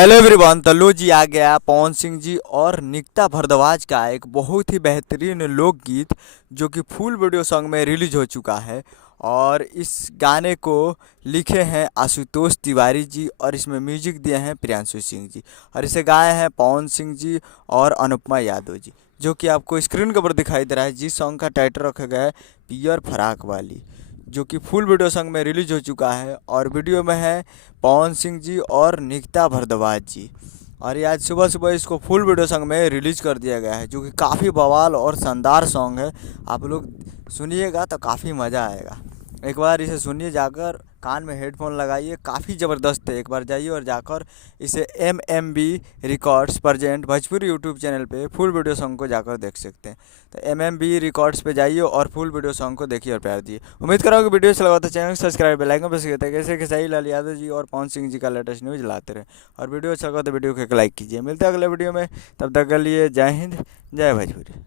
Hello everyone. तो लो जी आ गया पवन सिंह जी और निकिता भारद्वाज का एक बहुत ही बेहतरीन लोकगीत जो कि फुल वीडियो सॉन्ग में रिलीज हो चुका है। और इस गाने को लिखे हैं आशुतोष तिवारी जी और इसमें म्यूजिक दिए हैं प्रियांशु सिंह जी और इसे गाए हैं पवन सिंह जी और अनुपमा यादव जी, जो कि आपको स्क्रीन के ऊपर दिखाई दे रहा है। जिस सॉन्ग का टाइटल रखा गया है पियर फराक वाली, जो कि फुल वीडियो सॉन्ग में रिलीज हो चुका है। और वीडियो में है पवन सिंह जी और निकिता भारद्वाज जी। और ये आज सुबह सुबह इसको फुल वीडियो सॉन्ग में रिलीज कर दिया गया है, जो कि काफ़ी बवाल और शानदार सॉन्ग है। आप लोग सुनिएगा तो काफ़ी मज़ा आएगा। एक बार इसे सुनिए, जाकर कान में हेडफोन लगाइए, काफ़ी ज़बरदस्त है। एक बार जाइए और जाकर इसे MMB records present Bhojpuri YouTube channel पे फुल वीडियो सॉन्ग को जाकर देख सकते हैं। तो MMB रिकॉर्ड्स पे जाइए और फुल वीडियो सॉन्ग को देखिए और प्यार दिए। उम्मीद करो कि वीडियो अच्छा लगा तो चैनल को सब्सक्राइब बेल आइकन प्रेस कीजिए, कैसे खेसारी लाल यादव जी और पवन सिंह जी का लेटेस्ट न्यूज़ लाते रहे। और वीडियो अच्छा लगा तो वीडियो को एक लाइक कीजिए। मिलते हैं अगले वीडियो में, तब तक के लिए जय हिंद, जय भोजपुरी।